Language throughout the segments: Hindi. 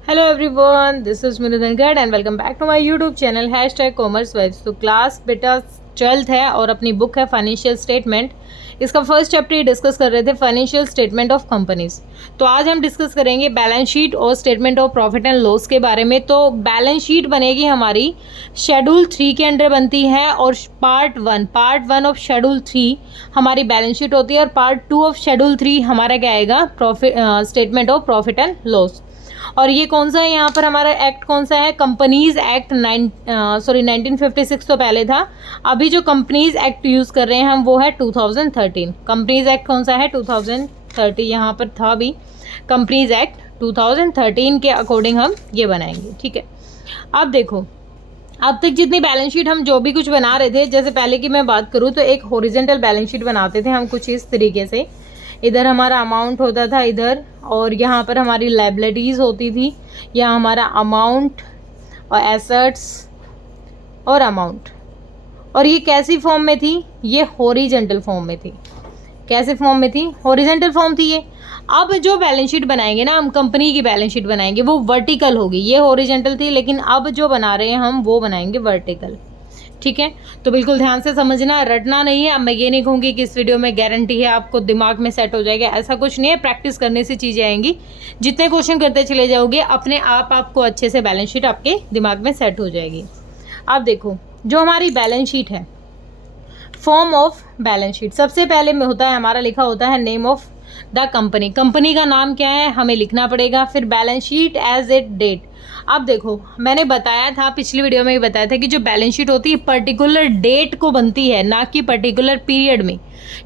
हेलो एवरीवन, दिस इज मिनधनगढ़ and welcome back to my YouTube channel #commerce vibes. तो क्लास बेटा 12th है और अपनी बुक है फाइनेंशियल स्टेटमेंट। इसका फर्स्ट चैप्टर ही डिस्कस कर रहे थे फाइनेंशियल स्टेटमेंट ऑफ कंपनीज। तो आज हम डिस्कस करेंगे बैलेंस शीट और statement of profit and loss के बारे में। तो बैलेंस शीट बनेगी हमारी शेड्यूल 3 के अंडर बनती है और पार्ट वन ऑफ शेड्यूल 3 हमारी बैलेंस शीट होती है और पार्ट 2 ऑफ शेड्यूल 3 हमारा क्या आएगा, statement of profit and loss. और ये कौन सा है, यहाँ पर हमारा एक्ट कौन सा है, कंपनीज एक्ट 1956 तो पहले था। अभी जो कंपनीज एक्ट यूज़ कर रहे हैं हम वो है 2013। कंपनीज एक्ट कौन सा है, 2030 यहाँ पर था भी। कंपनीज एक्ट 2013 के अकॉर्डिंग हम ये बनाएंगे, ठीक है। अब देखो, अब तक जितनी बैलेंस शीट हम जो भी कुछ बना रहे थे, जैसे पहले की मैं बात करूँ तो एक हॉरिजॉन्टल बैलेंस शीट बनाते थे हम कुछ इस तरीके से। इधर हमारा अमाउंट होता था इधर, और यहाँ पर हमारी लाइबिलिटीज़ होती थी। यहाँ हमारा अमाउंट और एसेट्स और अमाउंट। और ये कैसी फॉर्म में थी, ये हॉरिजॉन्टल फॉर्म में थी। कैसे फॉर्म में थी, हॉरिजॉन्टल फॉर्म थी ये। अब जो बैलेंस शीट बनाएंगे ना हम, कंपनी की बैलेंस शीट बनाएंगे, वो वर्टिकल होगी। ये हॉरिजॉन्टल थी, लेकिन अब जो बना रहे हैं हम वो बनाएंगे वर्टिकल, ठीक है। तो बिल्कुल ध्यान से समझना, रटना नहीं है। अब मैं ये नहीं कहूँगी कि इस वीडियो में गारंटी है आपको दिमाग में सेट हो जाएगा, ऐसा कुछ नहीं है। प्रैक्टिस करने से चीज़ें आएंगी। जितने क्वेश्चन करते चले जाओगे अपने आप आपको अच्छे से बैलेंस शीट आपके दिमाग में सेट हो जाएगी। अब देखो, जो हमारी बैलेंस शीट है, फॉर्म ऑफ बैलेंस शीट, सबसे पहले में होता है हमारा, लिखा होता है name of the company. Company का नाम क्या है हमें लिखना पड़ेगा। फिर balance sheet as a date. अब देखो, मैंने बताया था पिछली वीडियो में भी बताया था कि जो बैलेंस शीट होती है पर्टिकुलर डेट को बनती है, ना कि पर्टिकुलर पीरियड में,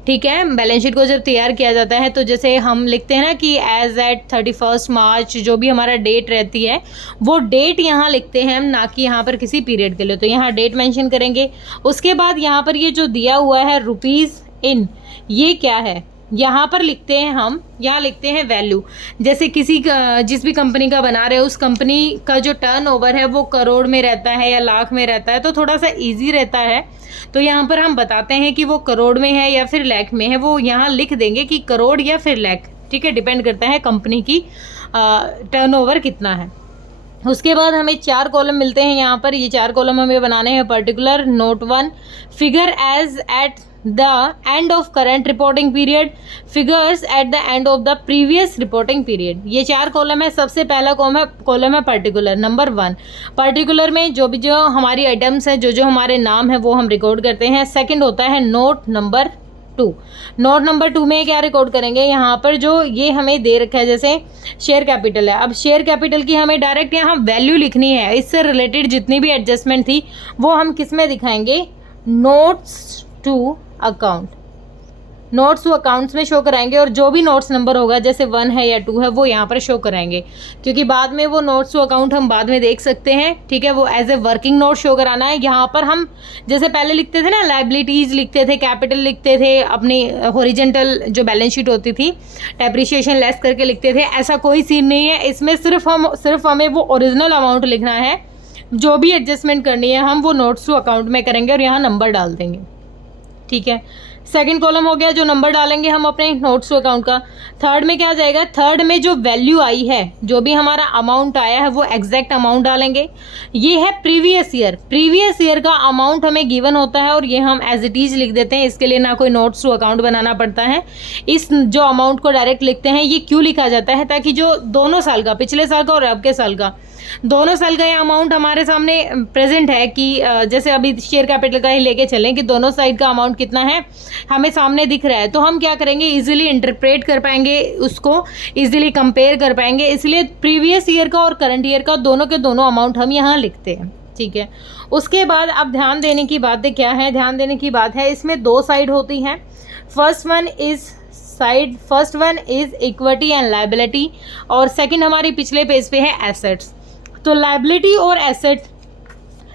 ठीक है। बैलेंस शीट को जब तैयार किया जाता है तो जैसे हम लिखते हैं ना कि एज एट 31 मार्च, जो भी हमारा डेट रहती है वो डेट यहाँ लिखते हैं हम, ना कि यहाँ पर किसी पीरियड के लिए। तो यहाँ डेट मेंशन करेंगे। उसके बाद यहाँ पर ये जो दिया हुआ है रुपीज़ इन, ये क्या है, यहाँ पर लिखते हैं हम, यहाँ लिखते हैं वैल्यू। जैसे किसी का, जिस भी कंपनी का बना रहे हो उस कंपनी का जो टर्नओवर है वो करोड़ में रहता है या लाख में रहता है, तो थोड़ा सा इजी रहता है। तो यहाँ पर हम बताते हैं कि वो करोड़ में है या फिर लाख में है, वो यहाँ लिख देंगे कि करोड़ या फिर लाख, ठीक है। डिपेंड करता है कंपनी की टर्नओवर कितना है। उसके बाद हमें 4 कॉलम मिलते हैं यहाँ पर। ये 4 कॉलम हमें बनाने हैं। Particular, note 1, figure as at the end of current reporting period, figures at the end of the previous reporting period. ये 4 कॉलम है। सबसे पहला कॉलम है पर्टिकुलर, नंबर 1। पर्टिकुलर में जो भी जो हमारी आइटम्स हैं, जो जो हमारे नाम है वो हम रिकॉर्ड करते हैं। सेकंड होता है नोट नंबर 2। नोट नंबर 2 में क्या रिकॉर्ड करेंगे, यहाँ पर जो ये हमें दे रखा है, जैसे शेयर कैपिटल है। अब शेयर कैपिटल की हमें डायरेक्ट यहाँ वैल्यू लिखनी है। इससे रिलेटेड जितनी भी एडजस्टमेंट थी वो हम किस में दिखाएंगे, notes to account. Notes to accounts में शो कराएंगे। और जो भी नोट्स नंबर होगा, जैसे 1 है या 2 है, वो यहाँ पर शो कराएंगे, क्योंकि बाद में वो नोट्स टू अकाउंट हम बाद में देख सकते हैं, ठीक है। वो as a working note show कराना है। यहाँ पर हम जैसे पहले लिखते थे ना, लाइबिलिटीज़ लिखते थे, कैपिटल लिखते थे, अपनी हॉरिजॉन्टल जो बैलेंस शीट होती थी डेप्रिसिएशन लेस करके लिखते थे, ऐसा कोई सीन नहीं है इसमें। सिर्फ हमें वो ओरिजिनल अमाउंट लिखना है। जो भी एडजस्टमेंट करनी है हम वो नोट्स टू अकाउंट में करेंगे और यहाँ नंबर डाल देंगे, ठीक है। सेकंड कॉलम हो गया, जो नंबर डालेंगे हम अपने नोट्स टू अकाउंट का। थर्ड में क्या जाएगा, थर्ड में जो वैल्यू आई है, जो भी हमारा अमाउंट आया है वो एग्जैक्ट अमाउंट डालेंगे। ये है प्रीवियस ईयर का अमाउंट हमें गिवन होता है और ये हम एज इट इज़ लिख देते हैं। इसके लिए ना कोई नोट्स टू अकाउंट बनाना पड़ता है। इस जो अमाउंट को डायरेक्ट लिखते हैं, ये क्यों लिखा जाता है, ताकि जो दोनों साल का, पिछले साल का और अब के साल का, दोनों साल का ये अमाउंट हमारे सामने प्रेजेंट है कि जैसे अभी शेयर कैपिटल का ही लेके चलें कि दोनों साइड का अमाउंट कितना है हमें सामने दिख रहा है, तो हम क्या करेंगे, इजीली इंटरप्रेट कर पाएंगे, उसको इजीली कंपेयर कर पाएंगे। इसलिए प्रीवियस ईयर का और करंट ईयर का दोनों के दोनों अमाउंट हम यहाँ लिखते हैं, ठीक है। उसके बाद अब ध्यान देने की बातें क्या है, ध्यान देने की बात है, इसमें 2 साइड होती हैं। First one is equity and liability, और सेकंड हमारी पिछले पेज पे है एसेट्स। तो लाइबिलिटी और एसेट,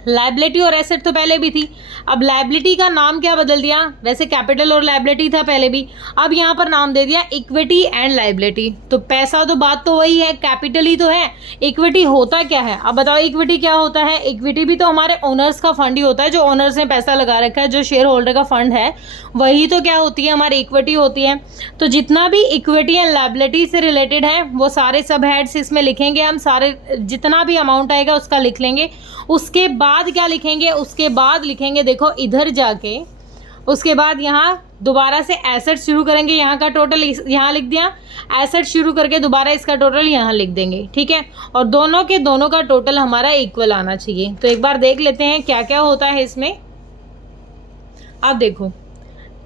लायबिलिटी और एसेट तो पहले भी थी, अब लायबिलिटी का नाम क्या बदल दिया, वैसे कैपिटल और लायबिलिटी था पहले भी, अब यहाँ पर नाम दे दिया इक्विटी एंड लायबिलिटी। तो पैसा तो बात तो वही है, कैपिटल ही तो है, इक्विटी होता क्या है, अब बताओ इक्विटी क्या होता है। इक्विटी भी तो हमारे ओनर्स का फंड ही होता है, जो ओनर्स ने पैसा लगा रखा है, जो शेयर होल्डर का फंड है, वही तो क्या होती है, हमारी इक्विटी होती है। तो जितना भी इक्विटी एंड लायबिलिटी से रिलेटेड है वो सारे सब हेड्स इसमें लिखेंगे हम, सारे जितना भी अमाउंट आएगा उसका लिख लेंगे। उसके बाद क्या लिखेंगे, उसके बाद लिखेंगे, देखो इधर जाके उसके बाद यहाँ दोबारा से एसेट शुरू करेंगे, यहाँ का टोटल यहाँ लिख दिया, एसेट शुरू करके दोबारा इसका टोटल यहाँ लिख देंगे, ठीक है। और दोनों के दोनों का टोटल हमारा इक्वल आना चाहिए। तो एक बार देख लेते हैं क्या क्या होता है इसमें। अब देखो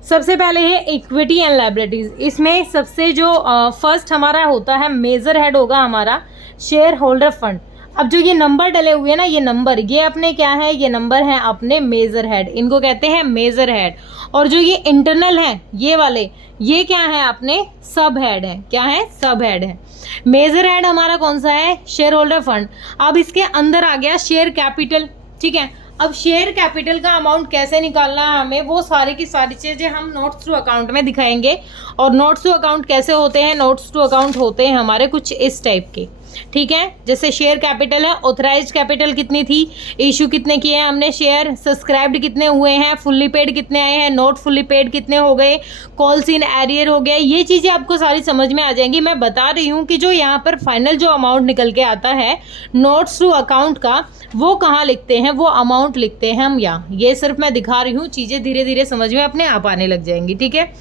सबसे पहले है इक्विटी एंड लायबिलिटीज। इसमें सबसे जो फर्स्ट हमारा होता है मेजर हेड होगा हमारा शेयर होल्डर फंड। अब जो ये नंबर डले हुए हैं ना, ये नंबर, ये अपने क्या है, ये नंबर हैं अपने मेजर हेड, इनको कहते हैं मेजर हेड। और जो ये इंटरनल है ये वाले, ये क्या है, अपने सब हेड है। क्या है, सब हेड है। मेजर हेड हमारा कौन सा है, शेयर होल्डर फंड। अब इसके अंदर आ गया शेयर कैपिटल, ठीक है। अब शेयर कैपिटल का अमाउंट कैसे निकालना है हमें, वो सारी की सारी चीज़ें हम नोट्स टू अकाउंट में दिखाएंगे। और नोट्स टू अकाउंट कैसे होते हैं, नोट्स टू अकाउंट होते हैं हमारे कुछ इस टाइप के, ठीक है। जैसे शेयर कैपिटल है, ऑथराइज्ड कैपिटल कितनी थी, इशू कितने किए हैं हमने शेयर, सब्सक्राइब्ड कितने हुए हैं, फुल्ली पेड कितने आए हैं, नोट फुल्ली पेड कितने हो गए, कॉल्स इन एरियर हो गया, ये चीज़ें आपको सारी समझ में आ जाएंगी। मैं बता रही हूँ कि जो यहाँ पर फाइनल जो अमाउंट निकल के आता है नोट्स टू अकाउंट का, वो कहाँ लिखते हैं, वो अमाउंट लिखते हैं हम यहाँ। ये सिर्फ मैं दिखा रही हूँ, चीज़ें धीरे धीरे समझ में अपने आप आने लग जाएंगी, ठीक है।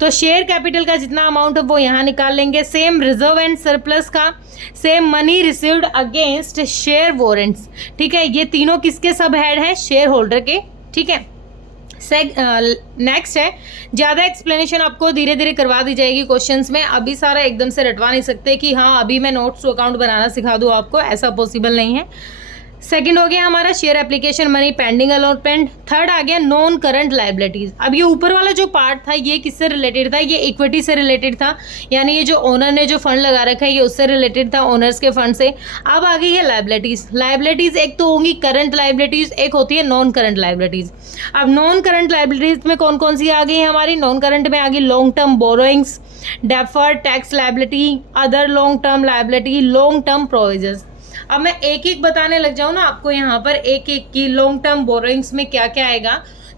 तो शेयर कैपिटल का जितना अमाउंट है वो यहाँ निकाल लेंगे। सेम रिजर्व एंड सरप्लस का, same money received against share warrants, ठीक है। ये तीनों किसके सब हेड हैं, शेयर होल्डर के, ठीक है। नेक्स्ट है, ज़्यादा एक्सप्लेनेशन आपको धीरे धीरे करवा दी जाएगी क्वेश्चंस में, अभी सारा एकदम से रटवा नहीं सकते कि हाँ अभी मैं नोट्स टू अकाउंट बनाना सिखा दूँ आपको, ऐसा पॉसिबल नहीं है। सेकंड हो गया हमारा share application money pending allotment. Third आ गया नॉन करंट लायबिलिटीज। अब ये ऊपर वाला जो पार्ट था ये किससे रिलेटेड था, ये इक्विटी से रिलेटेड था, यानी ये जो ओनर ने जो फंड लगा रखा है ये उससे रिलेटेड था, ओनर्स के फंड से। अब आ गई है लायबिलिटीज। लायबिलिटीज एक तो होंगी करंट लायबिलिटीज, एक होती है नॉन करंट लायबिलिटीज। अब नॉन करंट लायबिलिटीज में कौन कौन सी आ गई है हमारी, नॉन करंट में आ गई long term borrowings, deferred tax liability, other long term liability, long term provisions. अब मैं एक एक बताने लग जाऊँ ना आपको यहाँ पर एक एक की लॉन्ग टर्म बोरोइंग्स में क्या क्या आएगा,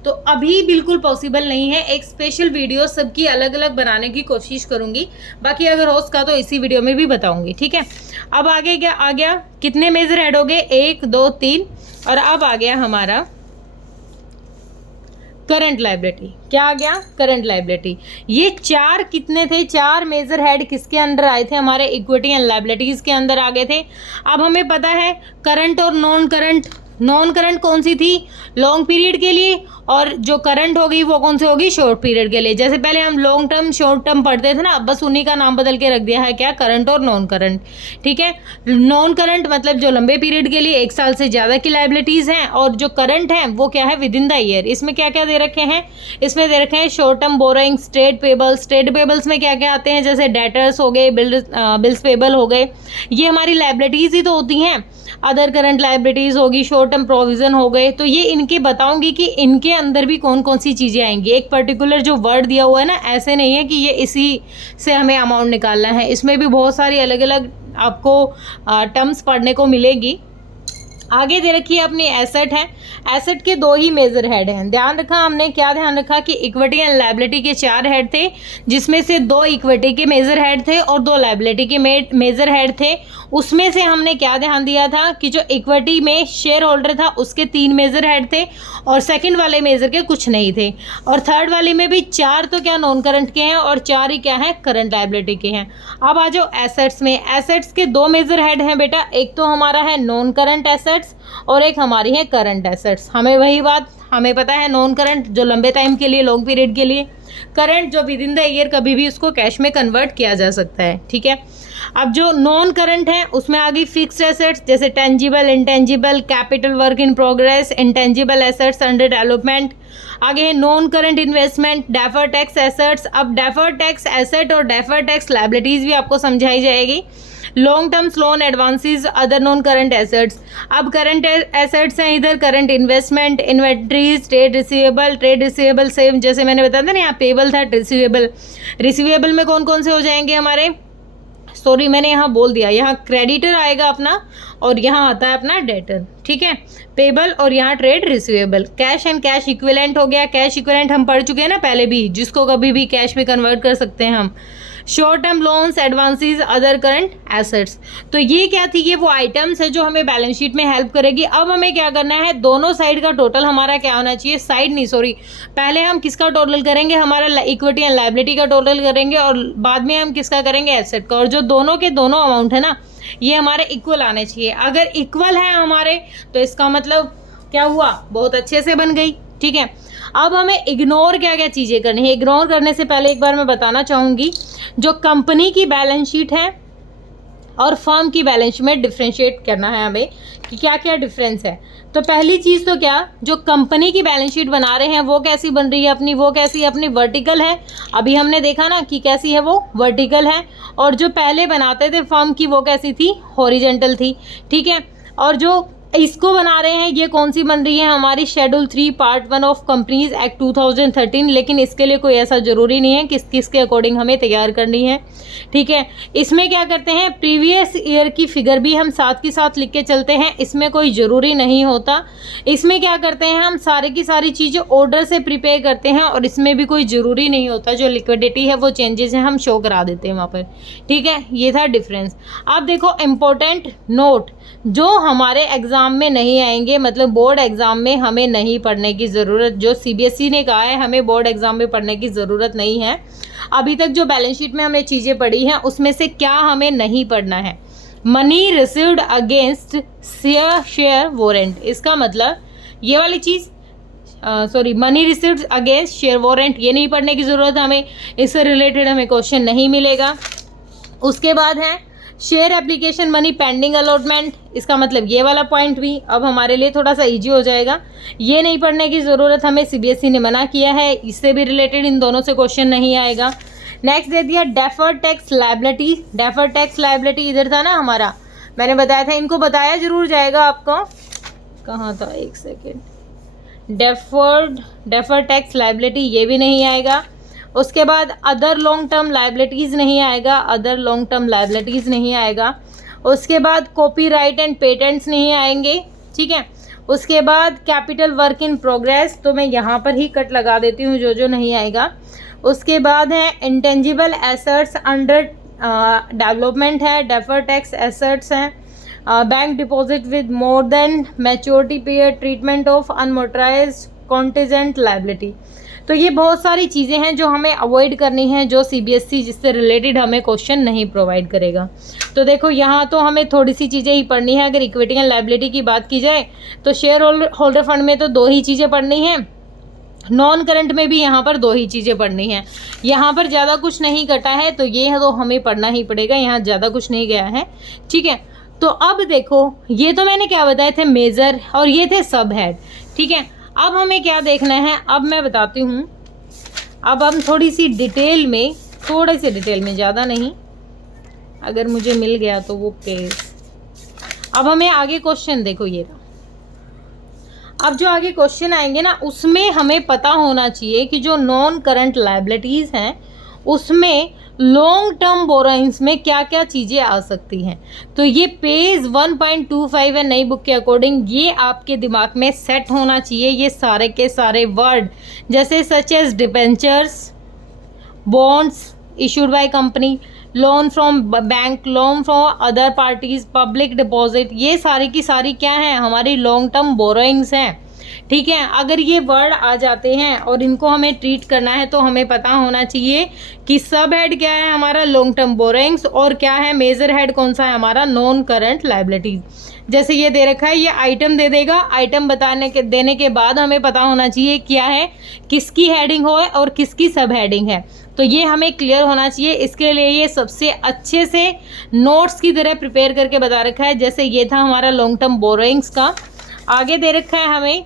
तो अभी बिल्कुल पॉसिबल नहीं है। एक स्पेशल वीडियो सबकी अलग अलग बनाने की कोशिश करूँगी, बाकी अगर हो सका तो इसी वीडियो में भी बताऊँगी, ठीक है। अब आगे क्या आ गया, कितने मेजर हेड हो गए, 1 2 3, और अब आ गया हमारा करंट लायबिलिटी। क्या आ गया, करंट लायबिलिटी। ये चार कितने थे, चार मेजर हेड किसके अंडर आए थे, हमारे इक्विटी एंड लायबिलिटीज के अंदर आ गए थे। अब हमें पता है करंट और नॉन करंट, नॉन करंट कौन सी थी, लॉन्ग पीरियड के लिए, और जो करंट होगी वो कौन सी होगी, शॉर्ट पीरियड के लिए। जैसे पहले हम लॉन्ग टर्म शॉर्ट टर्म पढ़ते थे ना, बस उन्हीं का नाम बदल के रख दिया है, क्या, करंट और नॉन करंट, ठीक है। नॉन करंट मतलब जो लंबे पीरियड के लिए 1 साल से ज़्यादा की लायबिलिटीज़ हैं, और जो करंट हैं वो क्या है, विद इन द ईयर। इसमें क्या क्या दे रखे हैं, इसमें दे रखे हैं short term borrowings, trade payables. Trade payables में क्या क्या आते हैं, जैसे डेटर्स हो गए, बिल्स पेबल हो गए, ये हमारी लायबिलिटीज़ ही तो होती हैं। अदर करंट लायबिलिटीज़ होगी, शॉर्ट टर्म प्रोविज़न हो गए। तो ये इनके बताऊंगी कि इनके अंदर भी कौन कौन सी चीज़ें आएंगी। एक पर्टिकुलर जो वर्ड दिया हुआ है ना, ऐसे नहीं है कि ये इसी से हमें अमाउंट निकालना है, इसमें भी बहुत सारी अलग अलग आपको टर्म्स पढ़ने को मिलेगी। आगे दे रखी है अपनी एसेट है, एसेट के 2 ही मेजर हेड हैं। ध्यान रखा हमने, क्या ध्यान रखा कि इक्विटी एंड लायबिलिटी के 4 हेड थे, जिसमें से 2 इक्विटी के मेजर हेड थे और 2 लायबिलिटी के मेजर हेड थे। उसमें से हमने क्या ध्यान दिया था कि जो इक्विटी में शेयर होल्डर था उसके 3 मेजर हेड थे, और सेकंड वाले मेजर के कुछ नहीं थे, और थर्ड वाले में भी 4 तो क्या नॉन करंट के हैं और 4 ही क्या है, करंट लायबिलिटी के हैं। अब आ जाओ एसेट्स में। एसेट्स के 2 मेजर हेड हैं बेटा, एक तो हमारा है नॉन करंट एसेट्स और एक हमारी है करंट एसेट्स। हमें वही बात हमें पता है, नॉन करंट जो लंबे टाइम के लिए, लॉन्ग पीरियड के लिए, करंट जो विद इन द ईयर कभी भी उसको कैश में कन्वर्ट किया जा सकता है, ठीक है। अब जो नॉन करंट है उसमें आ गई फिक्स्ड एसेट्स, जैसे tangible, intangible, capital work in progress, intangible assets under development. आगे है non current investment, deferred tax assets. अब डेफर्ड टैक्स एसेट और डेफर्ड टैक्स लायबिलिटीज़ भी आपको समझाई जाएगी। Long terms loan advances other non current assets. अब करंट एसेट्स हैं इधर current investment, inventories, trade receivable same जैसे मैंने बताया था ना, यहाँ पेबल था, रिसीवेबल में कौन कौन से हो जाएंगे हमारे, सॉरी मैंने यहाँ बोल दिया, यहाँ क्रेडिटर आएगा अपना और यहाँ आता है अपना डेटर, ठीक है, पेबल और यहाँ trade receivable. Cash and cash equivalent हो गया, कैश इक्विवेलेंट हम पढ़ चुके हैं ना पहले भी, जिसको कभी भी कैश में कन्वर्ट कर सकते हैं हम। Short term loans advances other current assets. तो ये क्या थी, ये वो आइटम्स है जो हमें बैलेंस शीट में हेल्प करेगी। अब हमें क्या करना है, दोनों साइड का टोटल हमारा क्या होना चाहिए, साइड नहीं सॉरी, पहले हम किसका टोटल करेंगे, हमारा इक्विटी एंड लायबिलिटी का टोटल करेंगे और बाद में हम किसका करेंगे, एसेट का। और जो दोनों के दोनों अमाउंट है ना, ये हमारे इक्वल आने चाहिए। अगर इक्वल है हमारे तो इसका मतलब क्या हुआ, बहुत अच्छे से बन गई, ठीक है। अब हमें इग्नोर क्या क्या चीज़ें करनी है। इग्नोर करने से पहले एक बार मैं बताना चाहूँगी, जो कंपनी की बैलेंस शीट है और फर्म की बैलेंस शीट में डिफ्रेंशिएट करना है हमें कि क्या क्या डिफरेंस है। तो पहली चीज़ तो क्या, जो कंपनी की बैलेंस शीट बना रहे हैं वो कैसी बन रही है अपनी, वो कैसी है अपनी, वर्टिकल है। अभी हमने देखा ना कि कैसी है वो, वर्टिकल है। और जो पहले बनाते थे फर्म की वो कैसी थी, हॉरिजेंटल थी, ठीक है। और जो इसको बना रहे हैं ये कौन सी बन रही है हमारी, schedule 3 part 1 of companies act 2013। लेकिन इसके लिए कोई ऐसा ज़रूरी नहीं है किसके अकॉर्डिंग हमें तैयार करनी है, ठीक है। इसमें क्या करते हैं, प्रीवियस ईयर की फिगर भी हम साथ के साथ लिख के चलते हैं, इसमें कोई ज़रूरी नहीं होता। इसमें क्या करते हैं, हम सारी की सारी चीज़ें ऑर्डर से प्रिपेयर करते हैं और इसमें भी कोई ज़रूरी नहीं होता, जो लिक्विडिटी है वो चेंजेस हैं हम शो करा देते हैं वहाँ पर, ठीक है। ये था डिफरेंस। अब देखो इम्पोर्टेंट नोट जो हमारे एग्ज़ाम में नहीं आएंगे, मतलब बोर्ड एग्ज़ाम में हमें नहीं पढ़ने की ज़रूरत, जो सीबीएसई ने कहा है हमें बोर्ड एग्ज़ाम में पढ़ने की ज़रूरत नहीं है। अभी तक जो बैलेंस शीट में हमने चीज़ें पढ़ी हैं उसमें से क्या हमें नहीं पढ़ना है, money received against share warrant. इसका मतलब ये वाली चीज़, sorry, money received against share warrant, ये नहीं पढ़ने की ज़रूरत हमें, इससे रिलेटेड हमें क्वेश्चन नहीं मिलेगा। उसके बाद है share application money pending allotment, इसका मतलब ये वाला पॉइंट भी अब हमारे लिए थोड़ा सा इजी हो जाएगा, ये नहीं पढ़ने की ज़रूरत हमें, सीबीएसई ने मना किया है, इससे भी रिलेटेड इन दोनों से क्वेश्चन नहीं आएगा। नेक्स्ट दे दिया deferred tax liability. Deferred tax liability इधर था ना हमारा, मैंने बताया था, इनको बताया जरूर जाएगा आपको, कहाँ था, एक सेकेंड, डेफर्ड टैक्स लायबिलिटी ये भी नहीं आएगा। उसके बाद अदर लॉन्ग टर्म लायबिलिटीज़ नहीं आएगा, अदर लॉन्ग टर्म लायबिलिटीज़ नहीं आएगा। उसके बाद कॉपीराइट एंड पेटेंट्स नहीं आएंगे, ठीक है। उसके बाद कैपिटल वर्क इन प्रोग्रेस, तो मैं यहाँ पर ही कट लगा देती हूँ जो जो नहीं आएगा। उसके बाद है इंटेंजिबल एसेट्स अंडर डेवलपमेंट है, डेफर्ड टैक्स एसेट्स हैं, bank deposit with more than maturity period, treatment of unamortised contingent liability. तो ये बहुत सारी चीज़ें हैं जो हमें अवॉइड करनी है, जो सीबीएसई जिससे रिलेटेड हमें क्वेश्चन नहीं प्रोवाइड करेगा। तो देखो यहाँ तो हमें थोड़ी सी चीज़ें ही पढ़नी है। अगर इक्विटी एंड लायबिलिटी की बात की जाए तो शेयर होल्डर फंड में तो 2 ही चीज़ें पढ़नी हैं, नॉन करंट में भी यहाँ पर 2 ही चीज़ें पढ़नी हैं, यहाँ पर ज़्यादा कुछ नहीं कटा है, तो ये तो हमें पढ़ना ही पड़ेगा, यहाँ ज़्यादा कुछ नहीं गया है, ठीक है। तो अब देखो ये तो मैंने क्या बताए थे, मेजर, और ये थे सब हेड, ठीक है। अब हमें क्या देखना है, अब मैं बताती हूँ। अब हम थोड़ी सी डिटेल में, ज़्यादा नहीं, अगर मुझे मिल गया तो वो पेज। अब हमें आगे क्वेश्चन देखो, ये रहा। अब जो आगे क्वेश्चन आएंगे ना, उसमें हमें पता होना चाहिए कि जो नॉन करंट लायबिलिटीज़ हैं उसमें लॉन्ग टर्म बोरोइंग्स में क्या क्या चीज़ें आ सकती हैं। तो ये पेज 1.25 है नई बुक के अकॉर्डिंग, ये आपके दिमाग में सेट होना चाहिए, ये सारे के सारे वर्ड, जैसे such as debentures, bonds issued by company, loan from bank, loan from other parties, public deposit, ये सारी की सारी क्या हैं, हमारी लॉन्ग टर्म बोरोइंग्स हैं, ठीक है। अगर ये वर्ड आ जाते हैं और इनको हमें ट्रीट करना है तो हमें पता होना चाहिए कि सब हेड क्या है हमारा, लॉन्ग टर्म बोरोइंग्स, और क्या है मेजर हेड कौन सा है हमारा, नॉन करंट लायबिलिटीज। जैसे ये दे रखा है, ये आइटम दे देगा, आइटम देने के बाद हमें पता होना चाहिए क्या है, किसकी हेडिंग हो और किसकी सब हेडिंग है, तो ये हमें क्लियर होना चाहिए। इसके लिए ये सबसे अच्छे से नोट्स की तरह प्रिपेयर करके बता रखा है। जैसे ये था हमारा लॉन्ग टर्म बोरोइंग्स का, आगे दे रखा है हमें,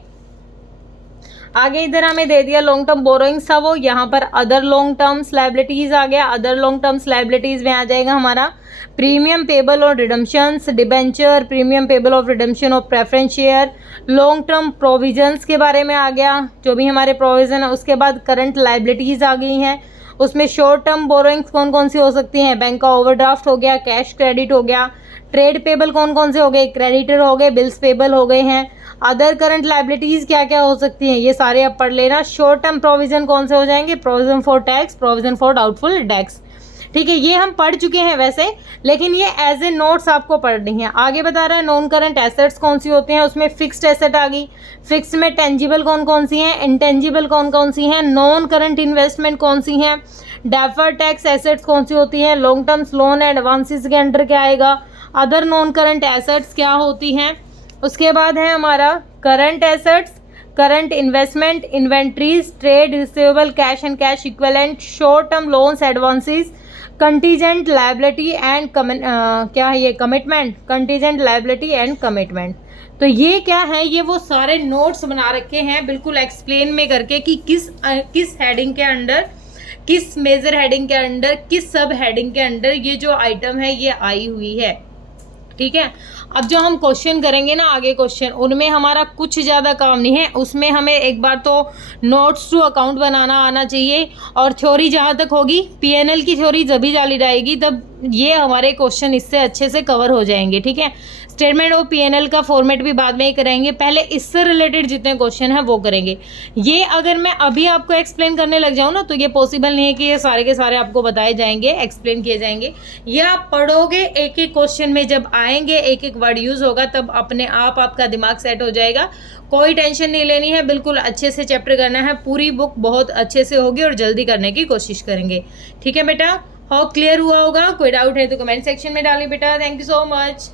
आगे इधर हमें दे दिया लॉन्ग टर्म बोरोइंग्स था वो, यहाँ पर अदर लॉन्ग टर्म्स लायबिलिटीज़ आ गया, अदर लॉन्ग टर्म्स लायबिलिटीज़ में आ जाएगा हमारा प्रीमियम पेबल और redemptions, debenture, premium payable of redemption of preference share, long term provisions के बारे में आ गया, जो भी हमारे प्रोविज़न है। उसके बाद करंट लाइबिलिटीज़ आ गई हैं, उसमें शॉर्ट टर्म बोरोइंग्स कौन कौन सी हो सकती हैं, बैंक का ओवरड्राफ्ट हो गया, कैश क्रेडिट हो गया, ट्रेड पेबल कौन कौन से हो गए, क्रेडिटर हो गए, बिल्स पेबल हो गए हैं, अदर करंट लाइबिलिटीज़ क्या क्या हो सकती हैं, ये सारे आप पढ़ लेना। शॉर्ट टर्म प्रोविज़न कौन से हो जाएंगे, provision for tax, provision for doubtful debts. ठीक है, ये हम पढ़ चुके हैं वैसे, लेकिन ये एज ए नोट्स आपको पढ़नी है। आगे बता रहा है नॉन करंट एसेट्स कौन सी होती हैं, उसमें फिक्स्ड एसेट आ गई, फिक्स में टेंजिबल कौन कौन सी हैं, इंटेंजिबल कौन कौन सी हैं, नॉन करंट इन्वेस्टमेंट कौन सी हैं, डेफर्ड टैक्स एसेट्स कौन सी होती हैं, long terms loan and advances के अंडर क्या आएगा, अदर नॉन करंट एसेट्स क्या होती हैं। उसके बाद है हमारा current assets, current investment, inventories, trade receivable, cash and cash equivalent, short term loans, advances, contingent liability and क्या है ये, commitment, contingent liability and commitment. तो ये क्या है, ये वो सारे नोट्स बना रखे हैं बिल्कुल एक्सप्लेन में करके कि किस हेडिंग के अंडर, किस मेजर हेडिंग के अंडर, किस सब हेडिंग के अंडर ये जो आइटम है ये आई हुई है। ठीक है, अब जो हम क्वेश्चन करेंगे ना आगे क्वेश्चन, उनमें हमारा कुछ ज़्यादा काम नहीं है, उसमें हमें एक बार तो नोट्स टू अकाउंट बनाना आना चाहिए, और थ्योरी जहाँ तक होगी, पीएनएल की थ्योरी जब भी डाली जाएगी तब ये हमारे क्वेश्चन इससे अच्छे से कवर हो जाएंगे। ठीक है, स्टेटमेंट ऑफ पीएनएल का फॉर्मेट भी बाद में ही करेंगे, पहले इससे रिलेटेड जितने क्वेश्चन हैं वो करेंगे। ये अगर मैं अभी आपको एक्सप्लेन करने लग जाऊँ ना तो ये पॉसिबल नहीं है कि ये सारे के सारे आपको बताए जाएंगे, एक्सप्लेन किए जाएंगे। ये आप पढ़ोगे, एक एक क्वेश्चन में जब आएंगे एक एक वर्ड यूज़ होगा, तब अपने आप आपका दिमाग सेट हो जाएगा। कोई टेंशन नहीं लेनी है, बिल्कुल अच्छे से चैप्टर करना है, पूरी बुक बहुत अच्छे से होगी और जल्दी करने की कोशिश करेंगे। ठीक है बेटा, हाउ क्लियर हुआ होगा? कोई डाउट है तो कमेंट सेक्शन में डालिए बेटा। Thank you so much.